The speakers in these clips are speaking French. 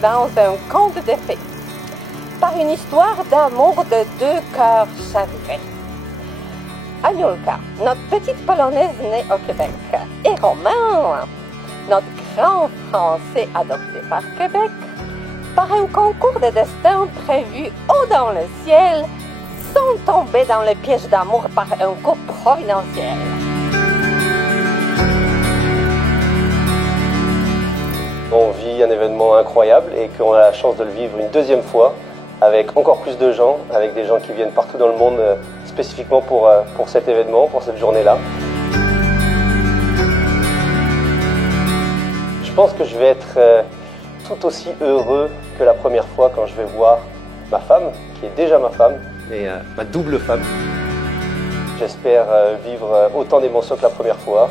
dans un conte de fées, par une histoire d'amour de deux cœurs chavirés. Aniulka, notre petite Polonaise née au Québec, et Romain, notre grand Français adopté par Québec, par un concours de destin prévu haut dans le ciel, sont tombés dans le piège d'amour par un couple providentiel. On vit un événement incroyable et qu'on a la chance de le vivre une deuxième fois avec encore plus de gens, avec des gens qui viennent partout dans le monde spécifiquement pour cet événement, pour cette journée-là. Je pense que je vais être tout aussi heureux que la première fois quand je vais voir ma femme, qui est déjà ma femme, et ma double femme. J'espère vivre autant d'émotions que la première fois.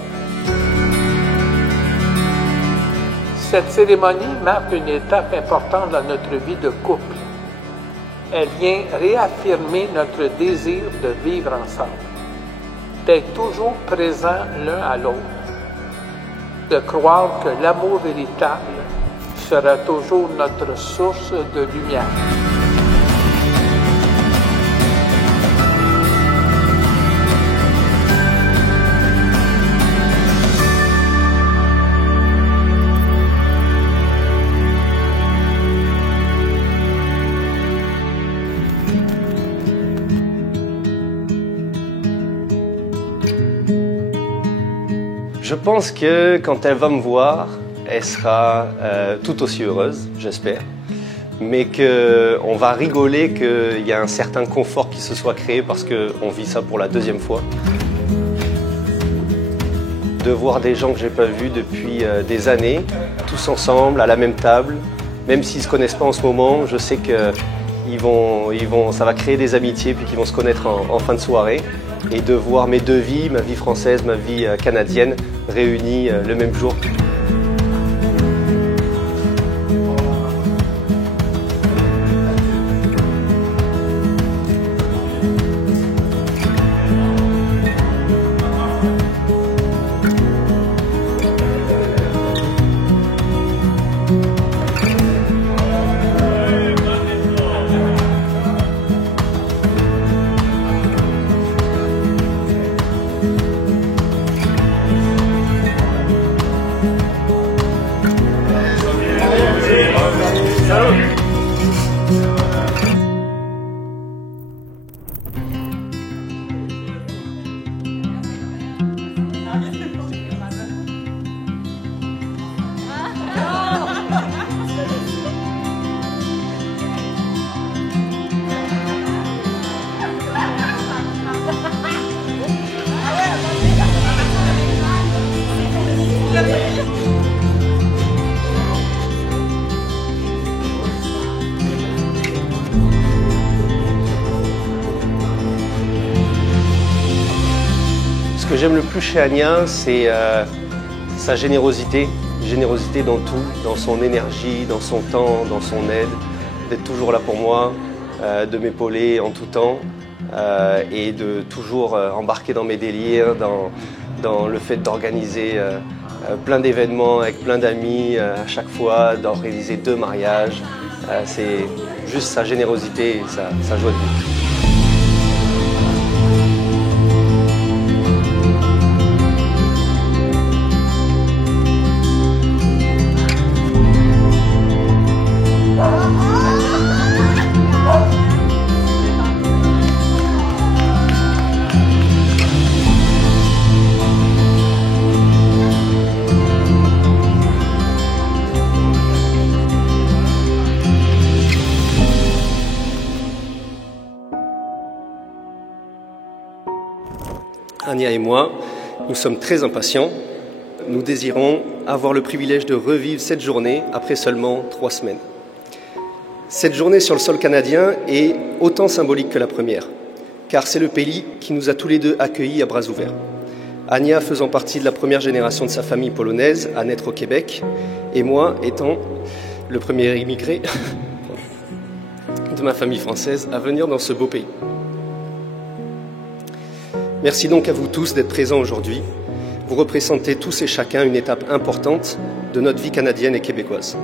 Cette cérémonie marque une étape importante dans notre vie de couple. Elle vient réaffirmer notre désir de vivre ensemble, d'être toujours présents l'un à l'autre, de croire que l'amour véritable sera toujours notre source de lumière. Je pense que quand elle va me voir, elle sera tout aussi heureuse, j'espère, mais qu'on va rigoler qu'il y a un certain confort qui se soit créé parce qu'on vit ça pour la deuxième fois. De voir des gens que je n'ai pas vus depuis des années, tous ensemble, à la même table, même s'ils ne se connaissent pas en ce moment, je sais que ça va créer des amitiés puis qu'ils vont se connaître en fin de soirée. Et de voir mes deux vies, ma vie française, ma vie canadienne, réunies le même jour. Ce que j'aime le plus chez Ania, c'est sa générosité. Générosité dans tout, dans son énergie, dans son temps, dans son aide, d'être toujours là pour moi, de m'épauler en tout temps et de toujours embarquer dans mes délires, dans le fait d'organiser plein d'événements avec plein d'amis à chaque fois, d'organiser 2 mariages. C'est juste sa générosité et sa joie de vivre. Ania et moi, nous sommes très impatients. Nous désirons avoir le privilège de revivre cette journée après seulement 3 semaines. Cette journée sur le sol canadien est autant symbolique que la première, car c'est le pays qui nous a tous les deux accueillis à bras ouverts. Ania faisant partie de la première génération de sa famille polonaise à naître au Québec, et moi étant le premier immigré de ma famille française à venir dans ce beau pays. Merci donc à vous tous d'être présents aujourd'hui. Vous représentez tous et chacun une étape importante de notre vie canadienne et québécoise.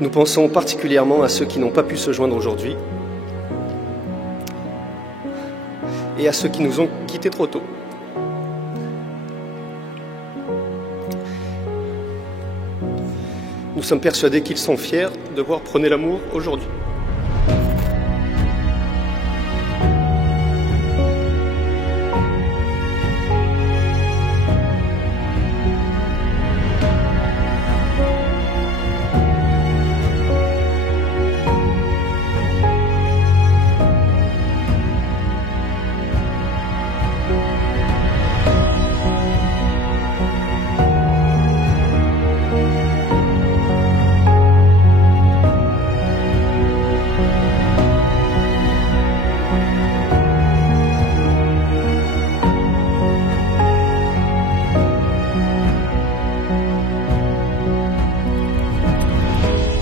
Nous pensons particulièrement à ceux qui n'ont pas pu se joindre aujourd'hui et à ceux qui nous ont quittés trop tôt. Nous sommes persuadés qu'ils sont fiers de voir Prôner l'amour aujourd'hui.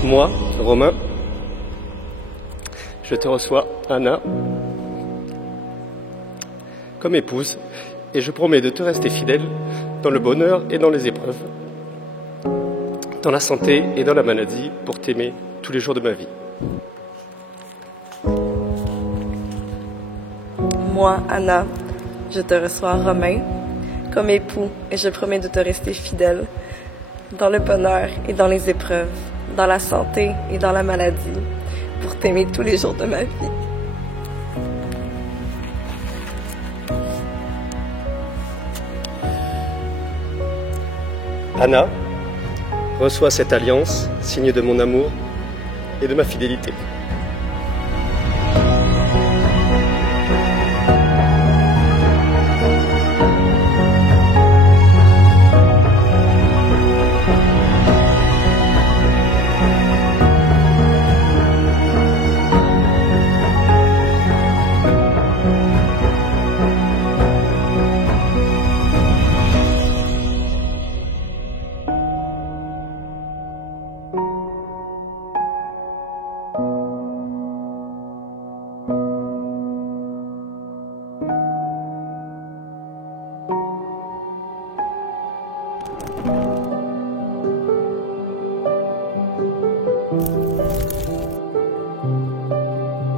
Moi, Romain, je te reçois, Anna, comme épouse, et je promets de te rester fidèle dans le bonheur et dans les épreuves, dans la santé et dans la maladie, pour t'aimer tous les jours de ma vie. Moi, Anna, je te reçois, Romain, comme époux, et je promets de te rester fidèle dans le bonheur et dans les épreuves, dans la santé et dans la maladie, pour t'aimer tous les jours de ma vie. Anna, reçois cette alliance, signe de mon amour et de ma fidélité.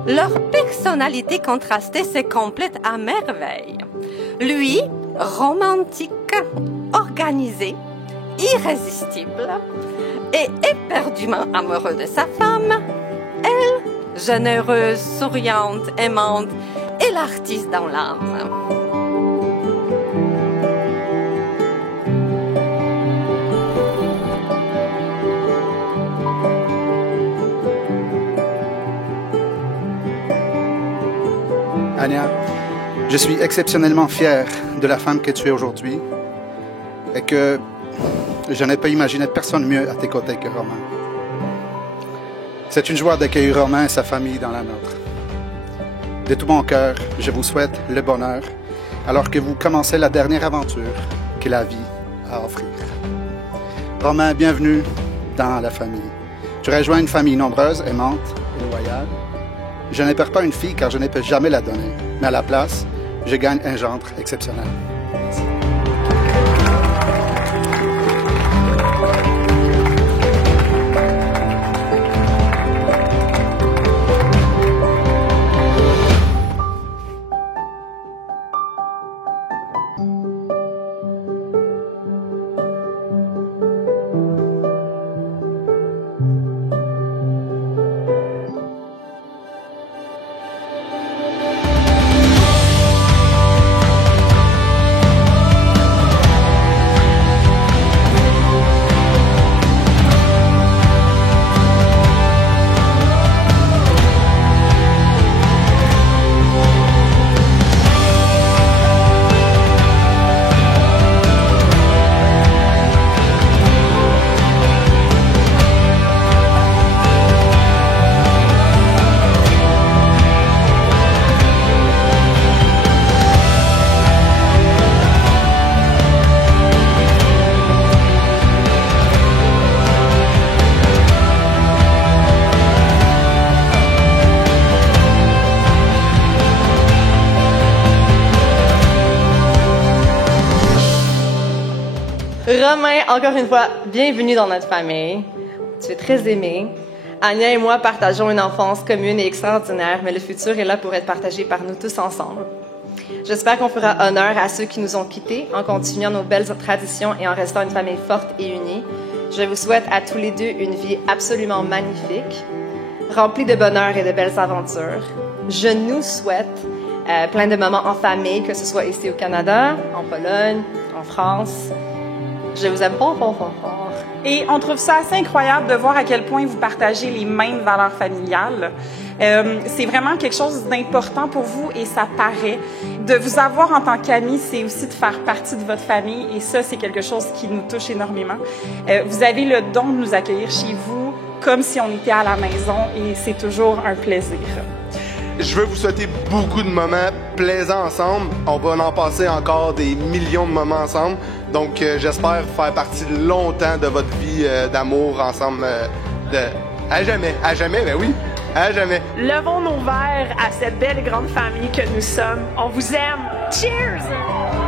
Leur personnalité contrastée se complète à merveille. Lui, romantique, organisé, irrésistible et éperdument amoureux de sa femme. Elle, généreuse, souriante, aimante et l'artiste dans l'âme. Anya, je suis exceptionnellement fier de la femme que tu es aujourd'hui et que je n'ai pas imaginé personne mieux à tes côtés que Romain. C'est une joie d'accueillir Romain et sa famille dans la nôtre. De tout mon cœur, je vous souhaite le bonheur alors que vous commencez la dernière aventure que la vie a à offrir. Romain, bienvenue dans la famille. Tu rejoins une famille nombreuse, aimante et loyale. Je ne perds pas une fille car je ne peux jamais la donner, mais à la place, je gagne un gendre exceptionnel. Merci. Romain, encore une fois, bienvenue dans notre famille. Tu es très aimé. Anya et moi partageons une enfance commune et extraordinaire, mais le futur est là pour être partagé par nous tous ensemble. J'espère qu'on fera honneur à ceux qui nous ont quittés en continuant nos belles traditions et en restant une famille forte et unie. Je vous souhaite à tous les deux une vie absolument magnifique, remplie de bonheur et de belles aventures. Je nous souhaite plein de moments en famille, que ce soit ici au Canada, en Pologne, en France. Je vous aime fort, fort, fort, fort. Et on trouve ça assez incroyable de voir à quel point vous partagez les mêmes valeurs familiales. C'est vraiment quelque chose d'important pour vous et ça paraît. De vous avoir en tant qu'amis, c'est aussi de faire partie de votre famille et ça, c'est quelque chose qui nous touche énormément. Vous avez le don de nous accueillir chez vous comme si on était à la maison et c'est toujours un plaisir. Je veux vous souhaiter beaucoup de moments plaisants ensemble. On va en passer encore des millions de moments ensemble. Donc, j'espère faire partie longtemps de votre vie d'amour ensemble. À jamais, ben oui, à jamais. Levons nos verres à cette belle et grande famille que nous sommes. On vous aime. Cheers!